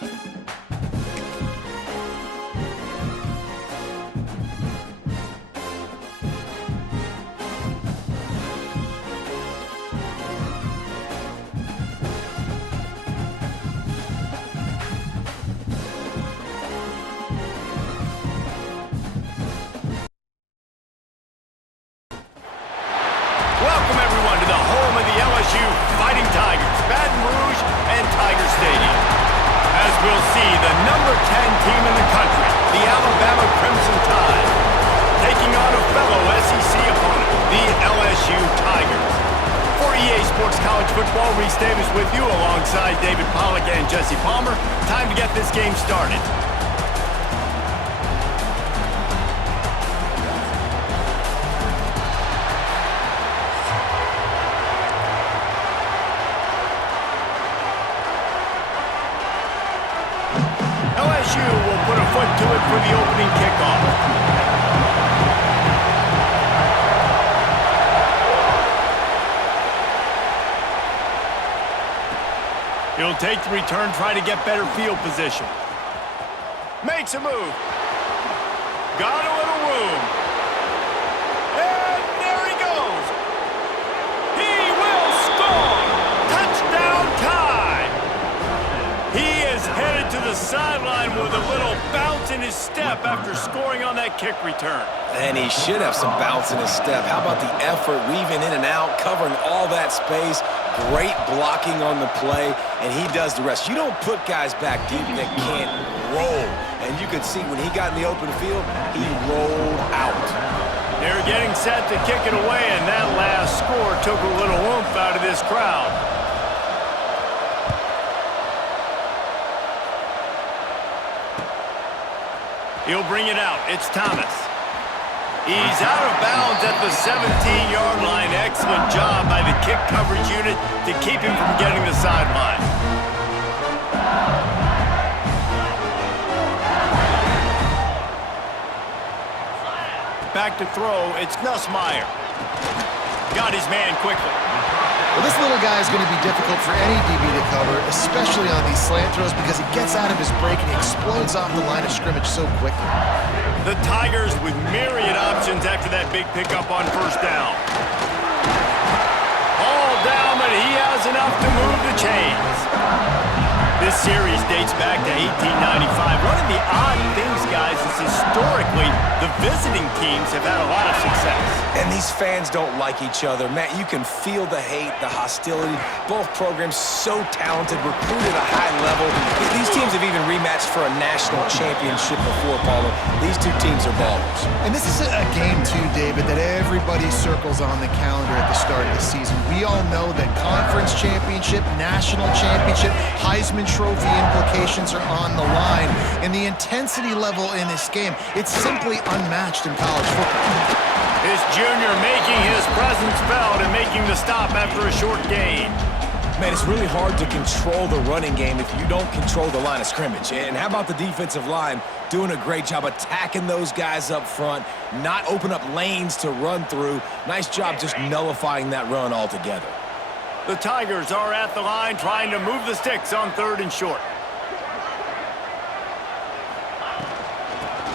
Welcome, everyone, to the home of the LSU Fighting Tigers, Baton Rouge and Tiger Stadium. As we'll see, the number 10 team in the country, the Alabama Crimson Tide, taking on a fellow SEC opponent, the LSU Tigers. For EA Sports College Football, Reese Davis with you alongside David Pollack and Jesse Palmer. Time to get this game started. LSU will put a foot to it for the opening kickoff. He'll take the return, try to get better field position. Makes a move. Got a little room. And there he goes. He will score. Touchdown tie. He is headed to the sideline with a little bounce in his step after scoring on that kick return. And he should have some bounce in his step. How about the effort, weaving in and out, covering all that space. Great blocking on the play, and he does the rest. You don't put guys back deep that can't roll. And you could see when he got in the open field, he rolled out. They're getting set to kick it away, and that last score took a little oomph out of this crowd. He'll bring it out. It's Thomas. He's out of bounds at the 17-yard line. Excellent job by the kick coverage unit to keep him from getting the sideline. Back to throw. It's Nussmeier. Got his man quickly. Well, this little guy is going to be difficult for any DB to cover, especially on these slant throws because he gets out of his break and he explodes off the line of scrimmage so quickly. The Tigers with myriad options after that big pickup on first down. All down, but he has enough to move the chains. This series dates back to 1895. One of the odd things, guys, is historically the visiting teams have had a lot of success. And these fans don't like each other. Matt, you can feel the hate, the hostility. Both programs so talented, recruited at a high level. These teams have even rematched for a national championship before, Paulo. These two teams are ballers. And this is a game, too, David, that everybody circles on the calendar at the start of the season. We all know that conference championship, national championship, Heisman Trophy implications are on the line. And the intensity level in this game, it's simply unmatched in college football. His junior making his presence felt and making the stop after a short gain. Man, it's really hard to control the running game if you don't control the line of scrimmage. And how about the defensive line doing a great job attacking those guys up front, not open up lanes to run through. Nice job just nullifying that run altogether. The Tigers are at the line trying to move the sticks on 3rd and short.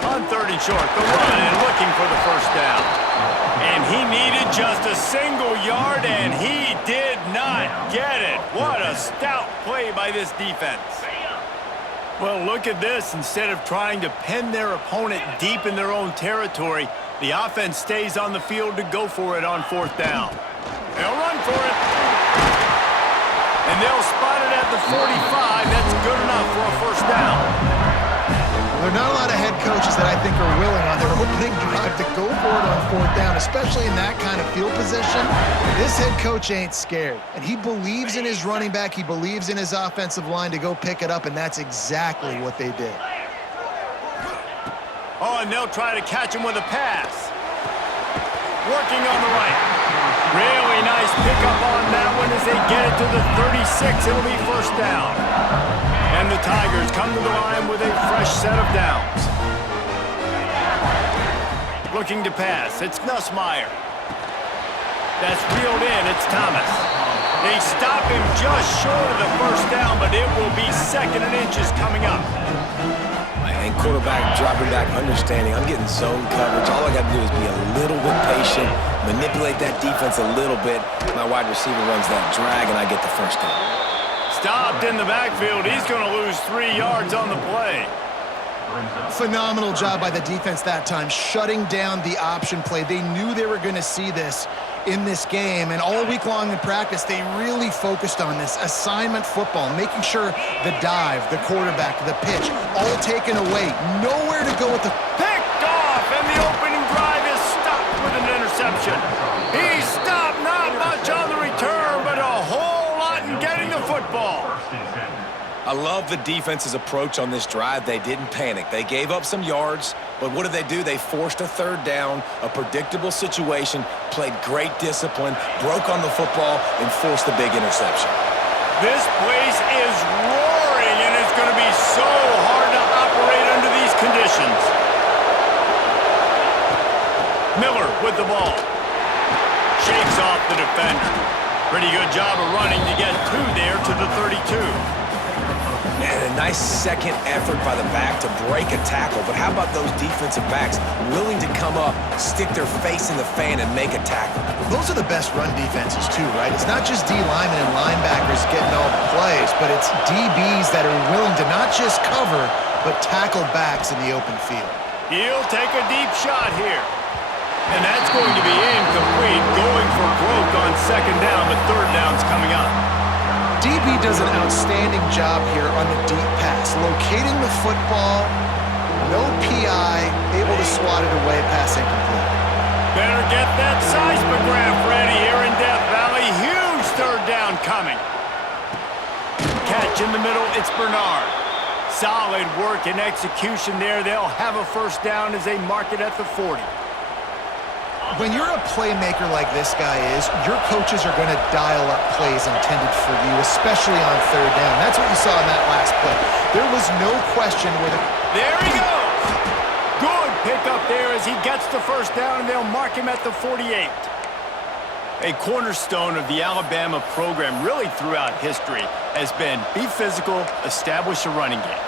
On 3rd and short, the run and looking for the first down. And he needed just a single yard, and he did not get it. What a stout play by this defense. Well, look at this. Instead of trying to pin their opponent deep in their own territory, the offense stays on the field to go for it on 4th down. They'll run for it. And they'll spot it at the 45. That's good enough for a first down. There are not a lot of head coaches that I think are willing on their opening drive to go for it on 4th down, especially in that kind of field position. This head coach ain't scared, and he believes in his running back. He believes in his offensive line to go pick it up, and that's exactly what they did. Oh, and they'll try to catch him with a pass. Working on the right. Really nice pickup on that one as they get it to the 36. It'll be first down. And the Tigers come to the line with a fresh set of downs. Looking to pass. It's Nussmeier. That's reeled in. It's Thomas. They stop him just short of the first down, but it will be 2nd and inches coming up. And quarterback dropping back, understanding I'm getting zone coverage. All I got to do is be a little bit patient, manipulate that defense a little bit. My wide receiver runs that drag, and I get the first down. Stopped in the backfield. He's going to lose 3 yards on the play. Phenomenal job by the defense that time, shutting down the option play. They knew they were going to see this in this game, and all week long in practice, they really focused on this assignment football, making sure the dive, the quarterback, the pitch, all taken away. Nowhere to go with the... Picked off, and the opening drive is stopped with an interception. He stopped, not much on the return, but a whole lot in getting the football. I love the defense's approach on this drive. They didn't panic. They gave up some yards, but what did they do? They forced a 3rd down, a predictable situation, played great discipline, broke on the football, and forced the big interception. This place is roaring, and it's going to be so hard to operate under these conditions. Miller with the ball. Shakes off the defender. Pretty good job of running to get 2 there to the 32. And a nice second effort by the back to break a tackle. But how about those defensive backs willing to come up, stick their face in the fan, and make a tackle? Those are the best run defenses too, right? It's not just D linemen and linebackers getting all the plays, but it's DBs that are willing to not just cover, but tackle backs in the open field. He'll take a deep shot here. And that's going to be incomplete, going for broke on 2nd down, but 3rd down's coming up. DB does an outstanding job here on the deep pass, locating the football, no PI, able to swat it away, pass incomplete. Better get that seismograph ready here in Death Valley. Huge 3rd down coming. Catch in the middle, it's Bernard. Solid work and execution there. They'll have a 1st down as they mark it at the 40. When you're a playmaker like this guy is, your coaches are going to dial up plays intended for you, especially on 3rd down. That's what you saw in that last play. There was no question where the... There he goes! Good pickup there as he gets the 1st down, and they'll mark him at the 48. A cornerstone of the Alabama program really throughout history has been be physical, establish a running game.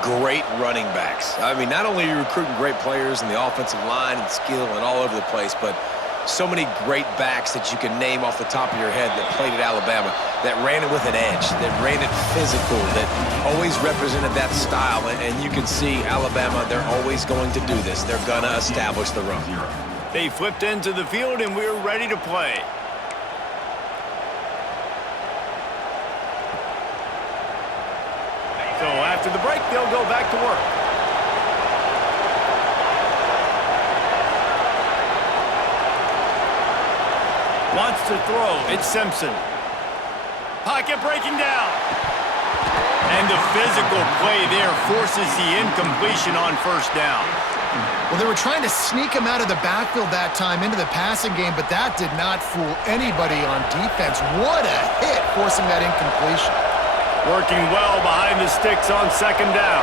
Great running backs. I mean, not only are you recruiting great players in the offensive line and skill and all over the place, but so many great backs that you can name off the top of your head that played at Alabama, that ran it with an edge, that ran it physical, that always represented that style. And you can see Alabama, they're always going to do this. They're going to establish the run. They flipped into the field, and we're ready to play. So after the break, they'll go back to work. Wants to throw. It's Simpson. Pocket breaking down. And the physical play there forces the incompletion on 1st down. Well, they were trying to sneak him out of the backfield that time into the passing game, but that did not fool anybody on defense. What a hit, forcing that incompletion. Working well behind the sticks on 2nd down.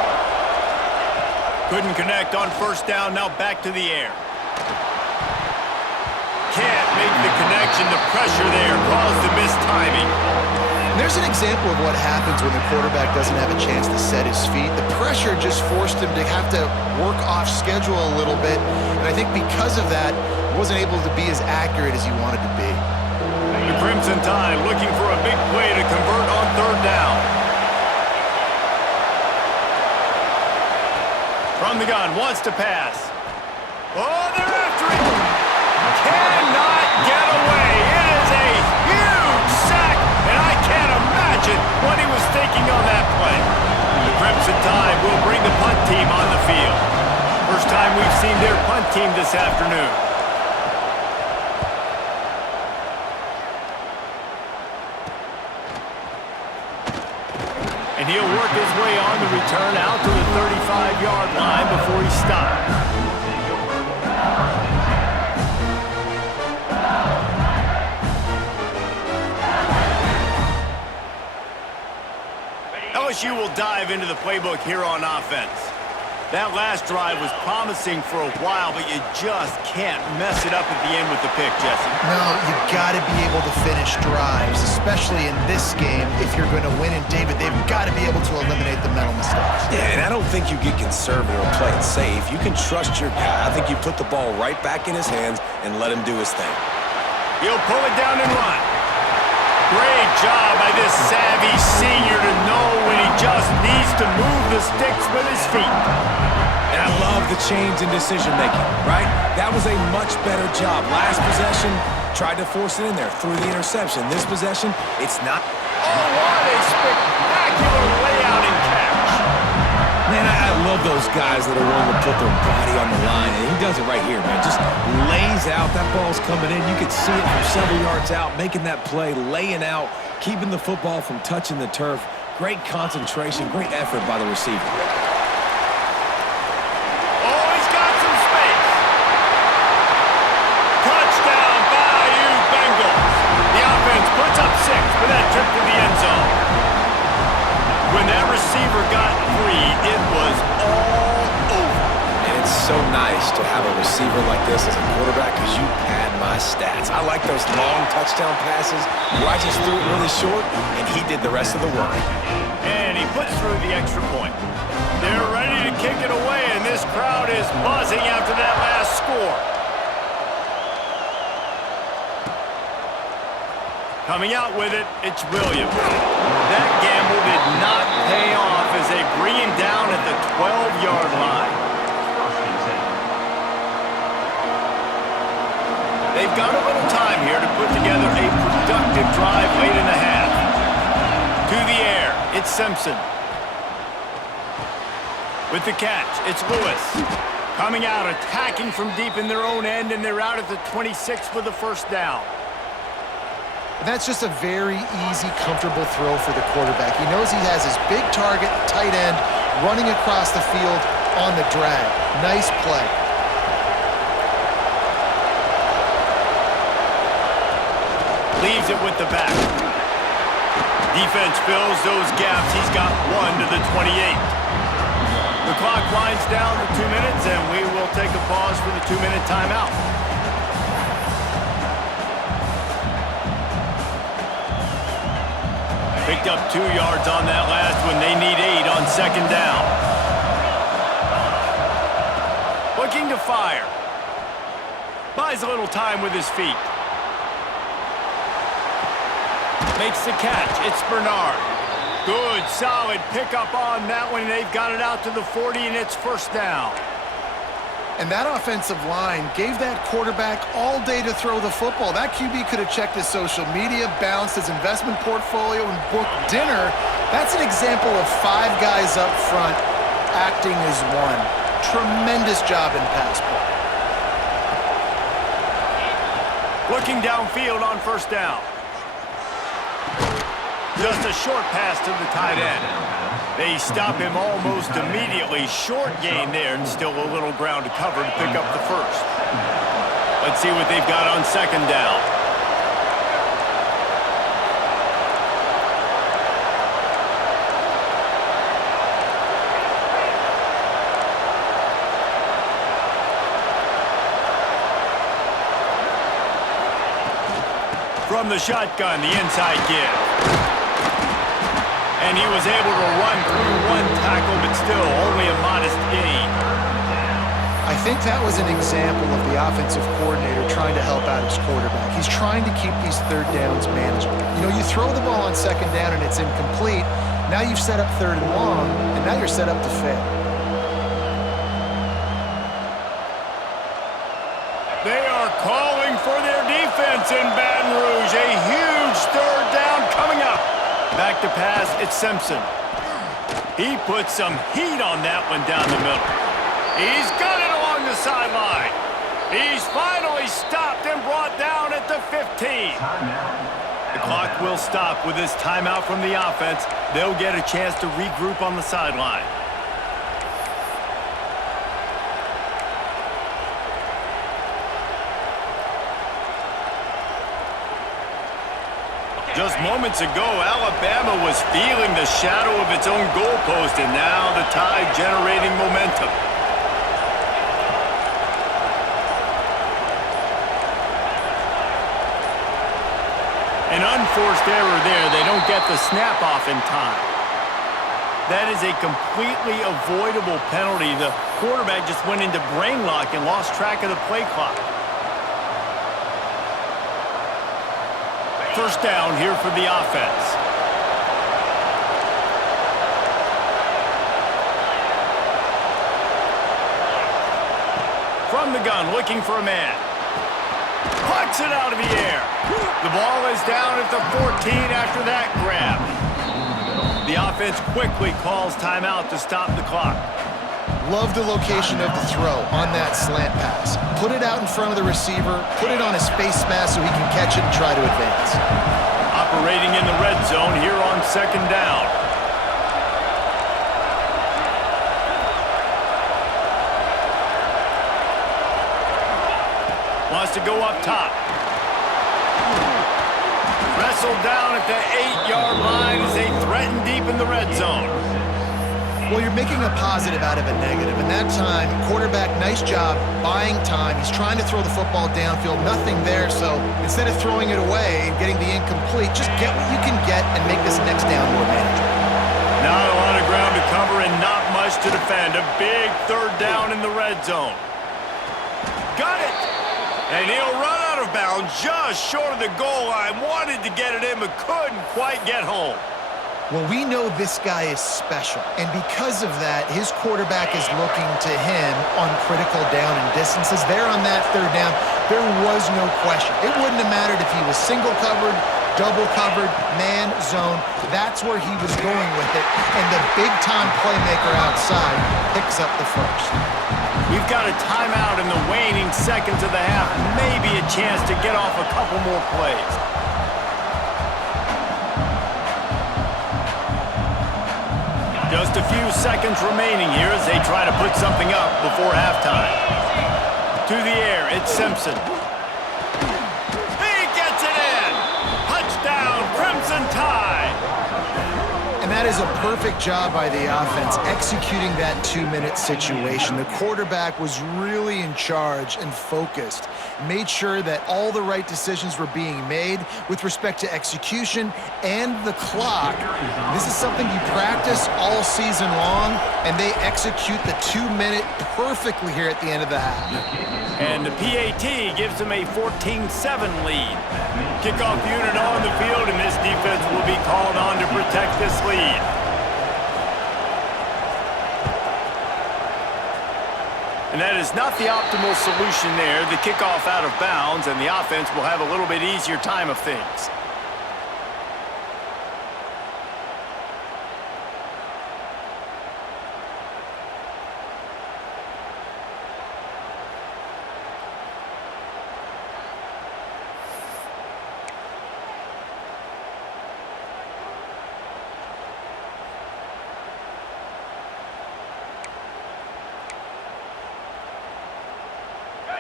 Couldn't connect on 1st down, now back to the air. Can't make the connection, the pressure there caused the missed timing. There's an example of what happens when the quarterback doesn't have a chance to set his feet. The pressure just forced him to have to work off schedule a little bit, and I think because of that, he wasn't able to be as accurate as he wanted to be. The Crimson Tide looking for a big play to convert on 3rd down. From the gun, wants to pass. Oh, they're after him! Cannot get away. It is a huge sack, and I can't imagine what he was thinking on that play. The Crimson Tide will bring the punt team on the field. First time we've seen their punt team this afternoon. And he'll work his way on the return out to the 35-yard line before he stopped. LSU will dive into the playbook here on offense. That last drive was promising for a while, but you just can't mess it up at the end with the pick, Jesse. No, you got to be able to finish drives, especially in this game. If you're going to win, and David, they've got to be able to eliminate the mental mistakes. Yeah, and I don't think you get conservative or play it safe. You can trust your guy. I think you put the ball right back in his hands and let him do his thing. He'll pull it down and run. Great job by this savvy senior to know when he just needs to move the sticks with his feet. And I love the change in decision-making, right? That was a much better job. Last possession, tried to force it in there, threw the interception. This possession, it's not. Oh, what a spectacular layout and catch. Man, I love those guys that are willing to put their body on the line, and he does it right here, man. Just lays out. That ball's coming in. You can see it from several yards out, making that play, laying out, keeping the football from touching the turf. Great concentration, great effort by the receiver. Oh, he's got some space. Touchdown, Bayou Bengals. The offense puts up 6 with that trip to the end zone. When that receiver got free, it was all over. And it's so nice to have a receiver like this as a quarterback because you pad my stats. I like those long touchdown passes where I just threw it really short, and he did the rest of the work. And he puts through the extra point. They're ready to kick it away, and this crowd is buzzing after that last score. Coming out with it, it's Williams. That gamble did not pay off as they bring him down at the 12-yard line. They've got a little time here to put together a productive drive late in the half. To the air, it's Simpson. With the catch, it's Lewis. Coming out, attacking from deep in their own end, and they're out at the 26 with the first down. That's just a very easy, comfortable throw for the quarterback. He knows he has his big target, tight end, running across the field on the drag. Nice play. Leaves it with the back. Defense fills those gaps. He's got 1 to the 28. The clock winds down to 2 minutes, and we will take a pause for the 2-minute timeout. Picked up 2 yards on that last one. They need 8 on second down. Looking to fire. Buys a little time with his feet. Makes the catch. It's Bernard. Good, solid pickup on that one. They've got it out to the 40, and it's first down. And that offensive line gave that quarterback all day to throw the football. That QB could have checked his social media, balanced his investment portfolio, and booked dinner. That's an example of 5 guys up front acting as one. Tremendous job in pass play. Looking downfield on first down. Just a short pass to the tight end. They stop him almost immediately. Short gain there, and still a little ground to cover to pick up the first. Let's see what they've got on second down. From the shotgun, the inside give. And he was able to run through 1 tackle, but still only a modest gain. I think that was an example of the offensive coordinator trying to help out his quarterback. He's trying to keep these third downs manageable. You know, you throw the ball on second down and it's incomplete. Now you've set up third and long, and now you're set up to fail. They are calling for their defense in Baton Rouge. A huge third down coming up. Back to pass, it's Simpson. He put some heat on that one down the middle. He's got it along the sideline. He's finally stopped and brought down at the 15. The clock will stop with this timeout from the offense. They'll get a chance to regroup on the sideline. Just moments ago, Alabama was feeling the shadow of its own goalpost, and now the Tide generating momentum. An unforced error there. They don't get the snap off in time. That is a completely avoidable penalty. The quarterback just went into brain lock and lost track of the play clock. First down here for the offense. From the gun, looking for a man. Puts it out of the air. The ball is down at the 14 after that grab. The offense quickly calls timeout to stop the clock. Love the location of the throw on that slant pass. Put it out in front of the receiver, put it on his face mask so he can catch it and try to advance. Operating in the red zone here on second down. Wants to go up top. Wrestled down at the 8-yard line as they threaten deep in the red zone. Well, you're making a positive out of a negative, and that time, quarterback, nice job, buying time. He's trying to throw the football downfield, nothing there, so instead of throwing it away and getting the incomplete, just get what you can get and make this next down more manageable. Not a lot of ground to cover and not much to defend. A big third down in the red zone. Got it! And he'll run out of bounds just short of the goal line. Wanted to get it in, but couldn't quite get home. Well, we know this guy is special, and because of that, his quarterback is looking to him on critical down and distances. There on that third down, there was no question. It wouldn't have mattered if he was single covered, double covered, man, zone. That's where he was going with it, and the big-time playmaker outside picks up the first. We've got a timeout in the waning seconds of the half. Maybe a chance to get off a couple more plays. Just a few seconds remaining here as they try to put something up before halftime. To the air, it's Simpson. He gets it in! Touchdown, Crimson Tide! And that is a perfect job by the offense executing that 2-minute situation. The quarterback was really in charge and focused. Made sure that all the right decisions were being made with respect to execution and the clock. This is something you practice all season long, and they execute the 2-minute perfectly here at the end of the half. And the PAT gives them a 14-7 lead. Kickoff unit on the field, and this defense will be called on to protect this lead. And that is not the optimal solution there. The kickoff out of bounds, and the offense will have a little bit easier time of things.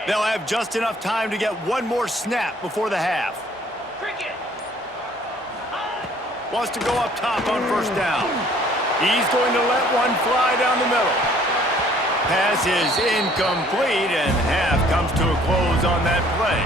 They'll have just enough time to get one more snap before the half. Wants to go up top on first down. He's going to let one fly down the middle. Pass is incomplete, and half comes to a close on that play.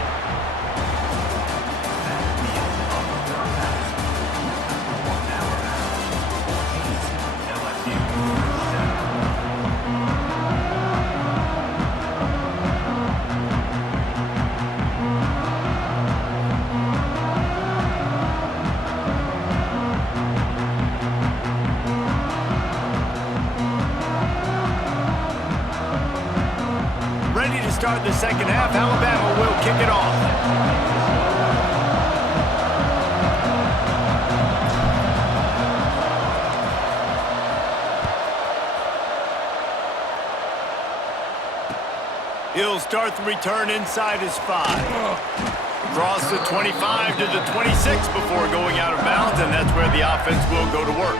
Ready to start the second half. Alabama will kick it off. He'll start the return inside his 5. Cross the 25 to the 26 before going out of bounds, and that's where the offense will go to work.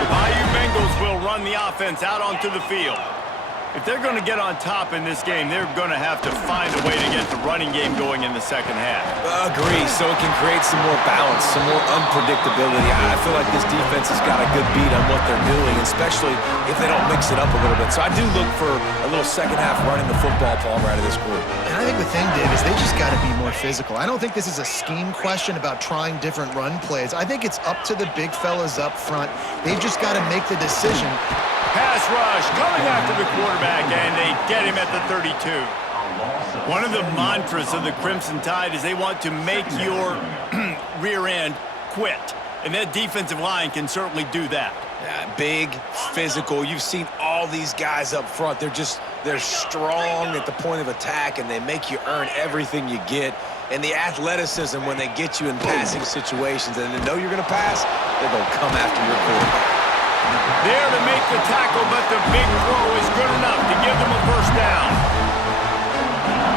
The Bayou Bengals will run the offense out onto the field. If they're going to get on top in this game, they're going to have to find a way to get the running game going in the second half. Agree, so it can create some more balance, some more unpredictability. I feel like this defense has got a good beat on what they're doing, especially if they don't mix it up a little bit. So I do look for a little second half running the football, Palmer, out of this group. And I think the thing, Dave, is they just got to be more physical. I don't think this is a scheme question about trying different run plays. I think it's up to the big fellas up front. They've just got to make the decision. Pass rush coming after the quarterback, and they get him at the 32. One of the mantras of the Crimson Tide is they want to make your rear end quit. And that defensive line can certainly do that. Yeah, big, physical. You've seen all these guys up front. They're strong at the point of attack, and they make you earn everything you get. And the athleticism when they get you in passing situations and they know you're going to pass, they're going to come after your quarterback. There to make the tackle, but the big throw is good enough to give them a first down.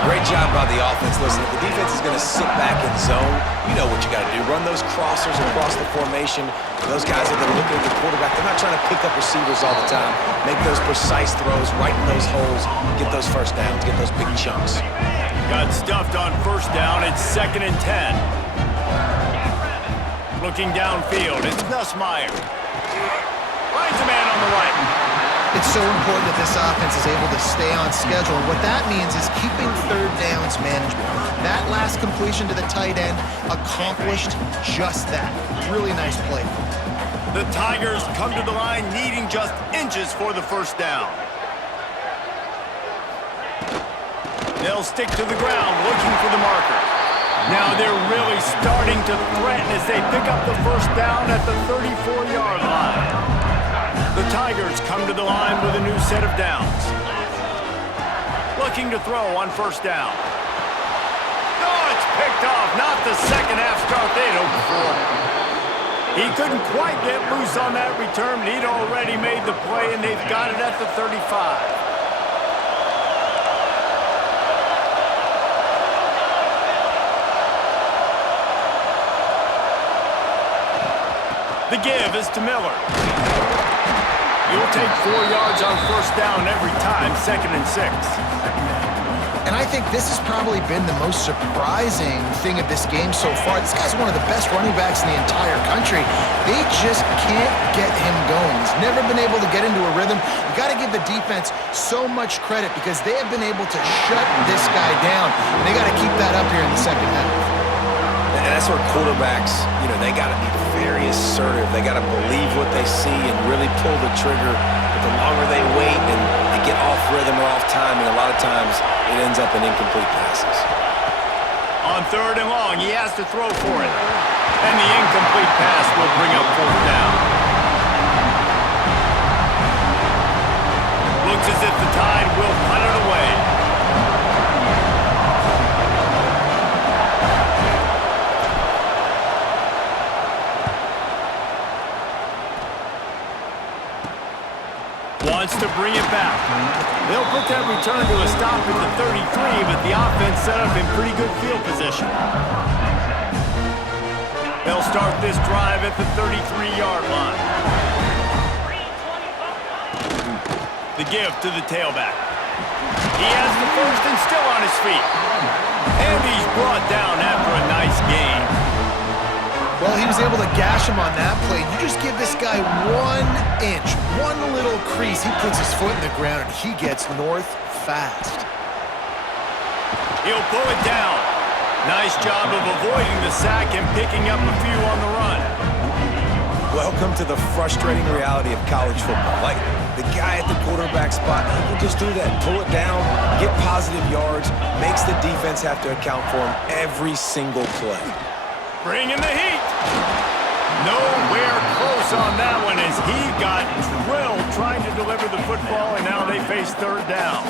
Great job by the offense. Listen, if the defense is going to sit back in zone, you know what you got to do. Run those crossers across the formation. Those guys that are looking at the quarterback, they're not trying to pick up receivers all the time. Make those precise throws right in those holes. Get those first downs. Get those big chunks. Got stuffed on first down. It's 2nd and 10. Looking downfield, it's Nussmeier. Finds a man on the right. It's so important that this offense is able to stay on schedule. And what that means is keeping third downs manageable. That last completion to the tight end accomplished just that. Really nice play. The Tigers come to the line needing just inches for the first down. They'll stick to the ground looking for the marker. Now they're really starting to threaten as they pick up the first down at the 34-yard line. The Tigers come to the line with a new set of downs. Looking to throw on first down. Oh, it's picked off. Not the second half start they'd hoped for. He couldn't quite get loose on that return, but he'd already made the play, and they've got it at the 35. The give is to Miller. You'll take 4 yards on first down every time, 2nd and 6. And I think this has probably been the most surprising thing of this game so far. This guy's one of the best running backs in the entire country. They just can't get him going. He's never been able to get into a rhythm. You got to give the defense so much credit because they have been able to shut this guy down. And they got to keep that up here in the second half. And that's where quarterbacks, they got to be very assertive. They got to believe what they see and really pull the trigger. But the longer they wait and they get off rhythm or off timing, a lot of times it ends up in incomplete passes. On 3rd and long, he has to throw for it. And the incomplete pass will bring up 4th down. Looks as if the Tide will punt it away. Wants to bring it back. They'll put that return to a stop at the 33, but the offense set up in pretty good field position. They'll start this drive at the 33-yard line. The give to the tailback. He has the first and still on his feet. And he's brought down after a nice gain. Well, he was able to gash him on that play. You just give this guy 1 inch, one little crease. He puts his foot in the ground, and he gets north fast. He'll pull it down. Nice job of avoiding the sack and picking up a few on the run. Welcome to the frustrating reality of college football. Like, the guy at the quarterback spot, he can just do that. Pull it down, get positive yards, makes the defense have to account for him every single play. Bringing the heat. Nowhere close on that one as he got drilled trying to deliver the football, and now they face 3rd down.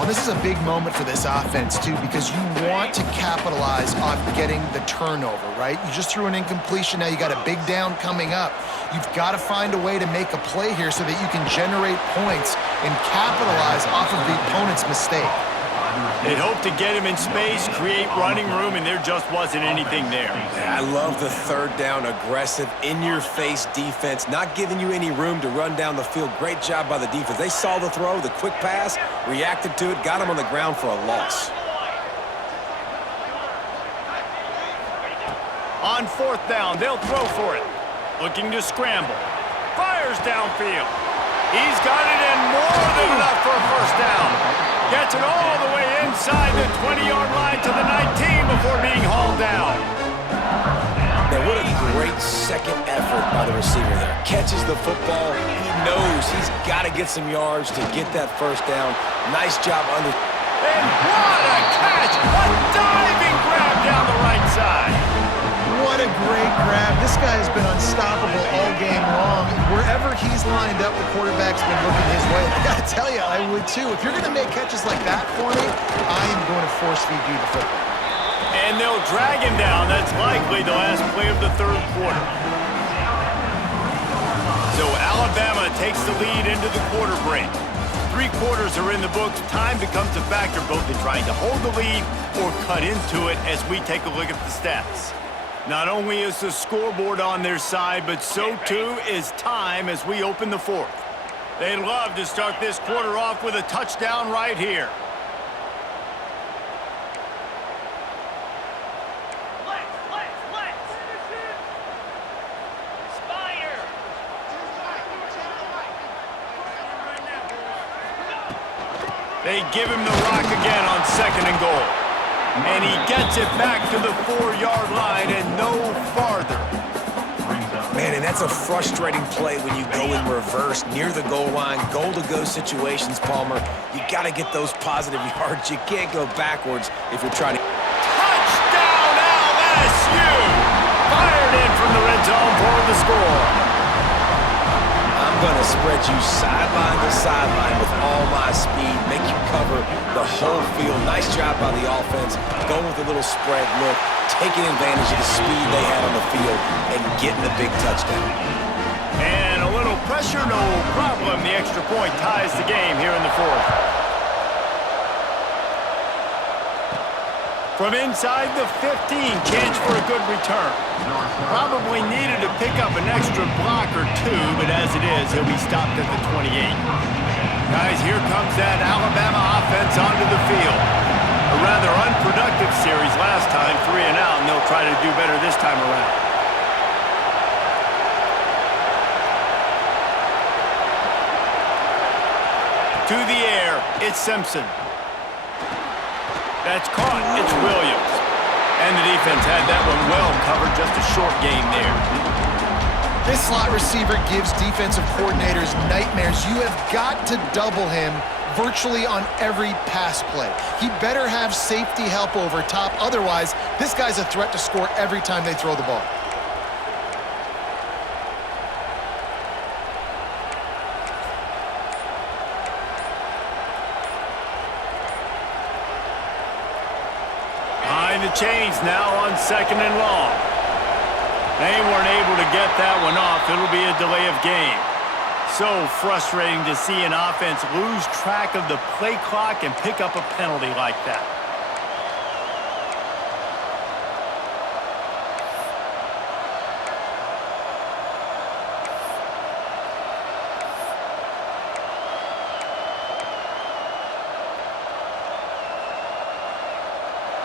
Well, this is a big moment for this offense, too, because you want to capitalize on getting the turnover, right? You just threw an incompletion. Now you got a big down coming up. You've got to find a way to make a play here so that you can generate points and capitalize off of the opponent's mistake. They'd hoped to get him in space, create running room, and there just wasn't anything there. I love the third down, aggressive, in-your-face defense, not giving you any room to run down the field. Great job by the defense. They saw the throw, the quick pass, reacted to it, got him on the ground for a loss. On fourth down, they'll throw for it. Looking to scramble. Fires downfield. He's got it in more than enough for a first down. Gets it all the way inside the 20-yard line to the 19 before being hauled down. Now, what a great second effort by the receiver there. Catches the football. He knows he's got to get some yards to get that first down. Nice job under. And what a catch! A diving grab down the right side. What a great grab. This guy has been unstoppable all game long. Wherever he's lined up, the quarterback's been looking his way. I gotta tell you, I would too. If you're gonna make catches like that for me, I am going to force feed you the football. And they'll drag him down. That's likely the last play of the third quarter. So Alabama takes the lead into the quarter break. 3 quarters are in the books. Time becomes a factor both in trying to hold the lead or cut into it as we take a look at the stats. Not only is the scoreboard on their side, but so too is time as we open the fourth. They'd love to start this quarter off with a touchdown right here. They give him the rock again on second and goal. And he gets it back to the 4-yard line and no farther. Man, and that's a frustrating play when you go in reverse near the goal line, goal-to-go situations, Palmer. You got to get those positive yards. You can't go backwards if you're trying to. Touchdown, LSU! Fired in from the red zone for the score. I'm going to spread you sideline to sideline with all my speed, make you cover the whole field. Nice job by the offense, going with a little spread look, taking advantage of the speed they had on the field, and getting the big touchdown. And a little pressure, no problem. The extra point ties the game here in the fourth. From inside the 15, chance for a good return. Probably needed to pick up an extra block or two, but as it is, he'll be stopped at the 28. Guys, here comes that Alabama offense onto the field. A rather unproductive series last time, 3 and out, and they'll try to do better this time around. To the air, it's Simpson. That's caught. It's Williams. And the defense had that one well covered. Just a short game there. This slot receiver gives defensive coordinators nightmares. You have got to double him virtually on every pass play. He better have safety help over top. Otherwise, this guy's a threat to score every time they throw the ball. The chains now on second and long. They weren't able to get that one off. It'll be a delay of game. So frustrating to see an offense lose track of the play clock and pick up a penalty like that.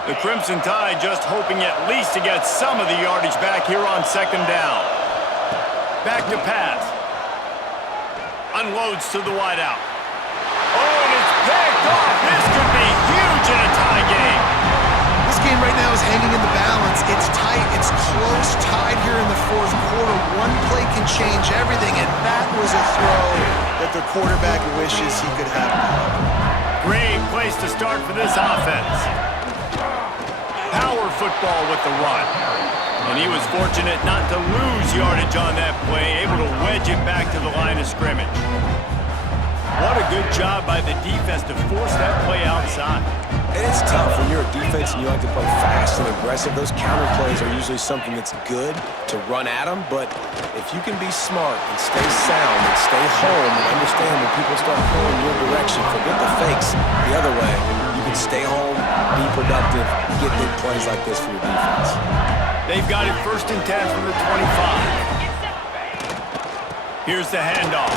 The Crimson Tide just hoping at least to get some of the yardage back here on second down. Back to pass. Unloads to the wideout. Oh, and it's picked off. This could be huge in a tie game. This game right now is hanging in the balance. It's tight. It's close. Tied here in the fourth quarter. One play can change everything, and that was a throw that the quarterback wishes he could have. Great place to start for this offense. Power football with the run. And he was fortunate not to lose yardage on that play, able to wedge it back to the line of scrimmage. What a good job by the defense to force that play outside. And it's tough when you're a defense and you like to play fast and aggressive. Those counter plays are usually something that's good to run at them, but if you can be smart and stay sound and stay home and understand when people start pulling your direction, forget the fakes the other way, you You can stay home, be productive, get big plays like this for your defense. They've got it 1st and 10 from the 25. Here's the handoff.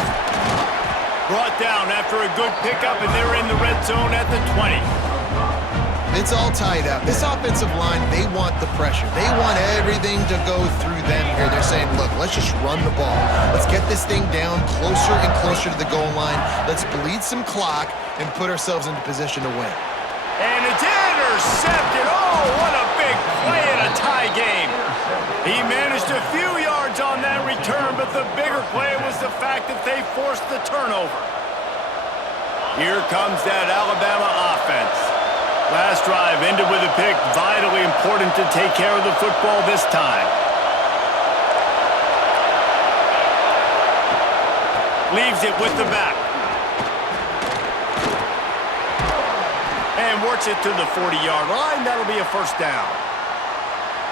Brought down after a good pickup, and they're in the red zone at the 20. It's all tied up. This offensive line, they want the pressure. They want everything to go through them here. They're saying, look, let's just run the ball. Let's get this thing down closer and closer to the goal line. Let's bleed some clock and put ourselves into position to win. And it's intercepted. Oh, what a big play in a tie game. He managed a few yards on that return, but the bigger play was the fact that they forced the turnover. Here comes that Alabama offense. Last drive ended with a pick. Vitally important to take care of the football this time. Leaves it with the back. And works it to the 40-yard line. That'll be a 1st down.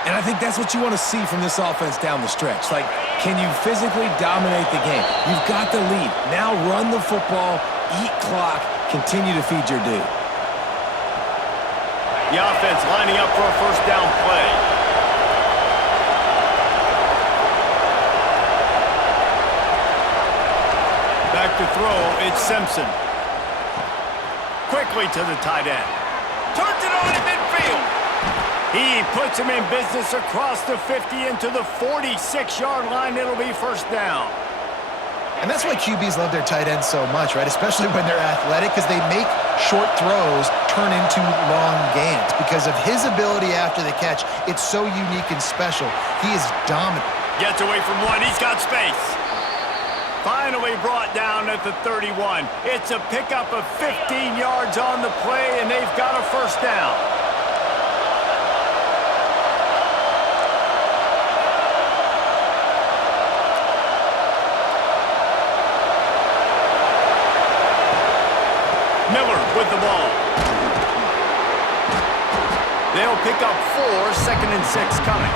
And I think that's what you want to see from this offense down the stretch. Like, can you physically dominate the game? You've got the lead. Now run the football, eat clock, continue to feed your dude. The offense lining up for a 1st down play. Back to throw, it's Simpson. Quickly to the tight end. Turns it on in midfield. He puts him in business across the 50 into the 46-yard line. It'll be 1st down. And that's why QBs love their tight ends so much, right? Especially when they're athletic, because they make short throws turn into long gains. Because of his ability after the catch, it's so unique and special. He is dominant. Gets away from one. He's got space. Finally brought down at the 31. It's a pickup of 15 yards on the play, and they've got a 1st down. Miller with the ball. They'll pick up 4, 2nd and 6 coming.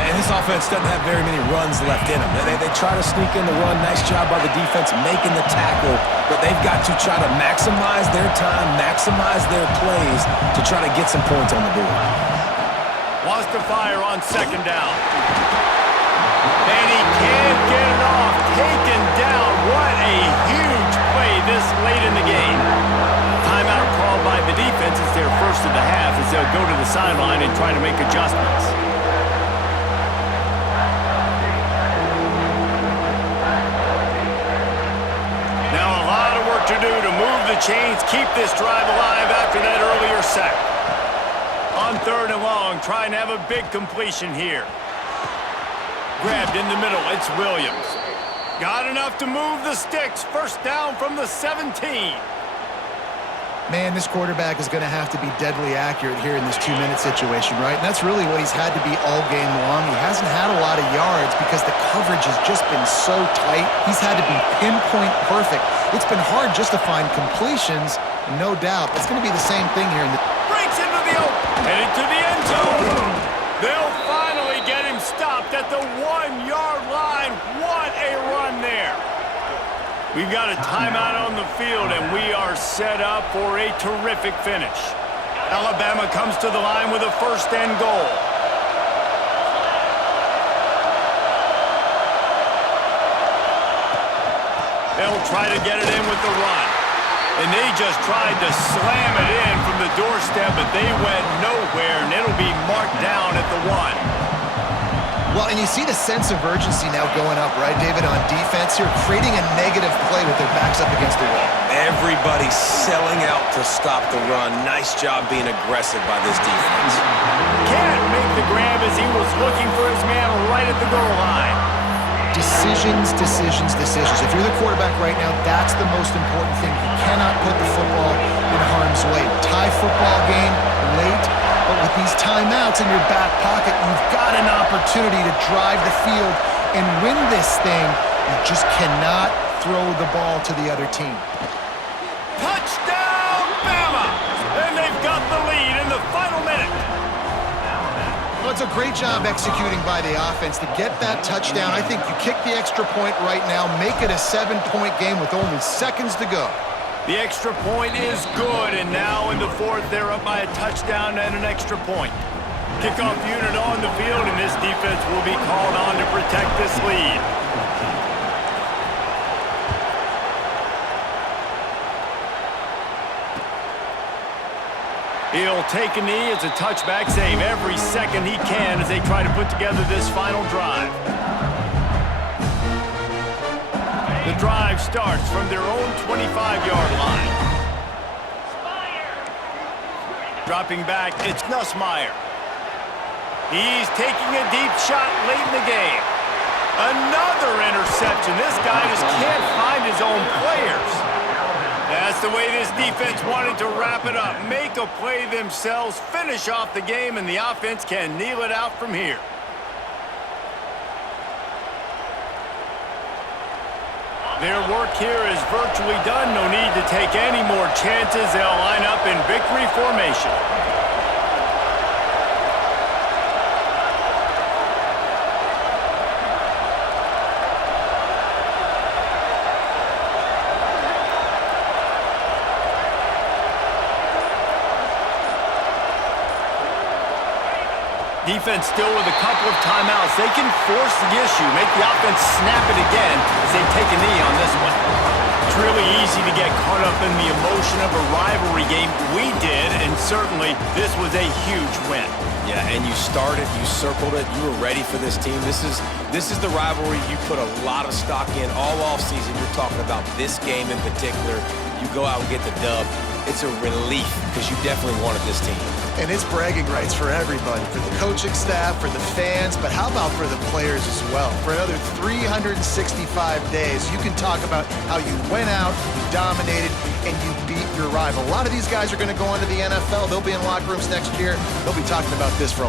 And this offense doesn't have very many runs left in them. They try to sneak in the run. Nice job by the defense making the tackle, but they've got to try to maximize their time, maximize their plays to try to get some points on the board. Wants to fire on 2nd down. And he can't get it off. Taken down. What a huge play this late in the game. Timeout called by the defense. It's their 1st of the half as they'll go to the sideline and try to make adjustments. Now a lot of work to do to move the chains, keep this drive alive after that earlier sack. On 3rd and long, trying to have a big completion here. Grabbed in the middle, it's Williams. Got enough to move the sticks. 1st down from the 17. Man, this quarterback is going to have to be deadly accurate here in this 2-minute situation, right? And that's really what he's had to be all game long. He hasn't had a lot of yards because the coverage has just been so tight. He's had to be pinpoint perfect. It's been hard just to find completions, and no doubt that's going to be the same thing here in the... Breaks into the open, headed to the end zone. They'll finally get him stopped at the 1-yard line. What a run there. We've got a timeout on the field, and we are set up for a terrific finish. Alabama comes to the line with a 1st and goal. They'll try to get it in with the run. And they just tried to slam it in from the doorstep, but they went nowhere, and it'll be marked down at the 1. Well, and you see the sense of urgency now going up, right, David, on defense here, creating a negative play with their backs up against the wall. Everybody's selling out to stop the run. Nice job being aggressive by this defense. Can't make the grab as he was looking for his man right at the goal line. Decisions, decisions, decisions. If you're the quarterback right now, that's the most important thing. You cannot put the football in harm's way. Tie football game late, but with these timeouts in your back pocket, you've got an opportunity to drive the field and win this thing. You just cannot throw the ball to the other team. Touchdown, Bama! And they've got the lead in the final minute. Well, it's a great job executing by the offense to get that touchdown. I think you kick the extra point right now, make it a 7-point game with only seconds to go. The extra point is good, and now in the fourth, they're up by a touchdown and an extra point. Kickoff unit on the field, and this defense will be called on to protect this lead. He'll take a knee. It's a touchback save every second he can as they try to put together this final drive. The drive starts from their own 25-yard line. Dropping back, it's Nussmeier. He's taking a deep shot late in the game. Another interception. This guy just can't find his own players. That's the way this defense wanted to wrap it up. Make a play themselves, finish off the game, and the offense can kneel it out from here. Their work here is virtually done. No need to take any more chances. They'll line up in victory formation. Defense still with a couple of timeouts. They can force the issue, make the offense snap it again as they take a knee on this one. It's really easy to get caught up in the emotion of a rivalry game. We did, and certainly this was a huge win. Yeah, and you started, you circled it, you were ready for this team. This is the rivalry you put a lot of stock in all offseason. You're talking about this game in particular. You go out and get the dub. It's a relief because you definitely wanted this team. And it's bragging rights for everybody, for the coaching staff, for the fans, but how about for the players as well? For another 365 days, you can talk about how you went out, you dominated, and you beat your rival. A lot of these guys are going to go into the NFL. They'll be in locker rooms next year. They'll be talking about this for a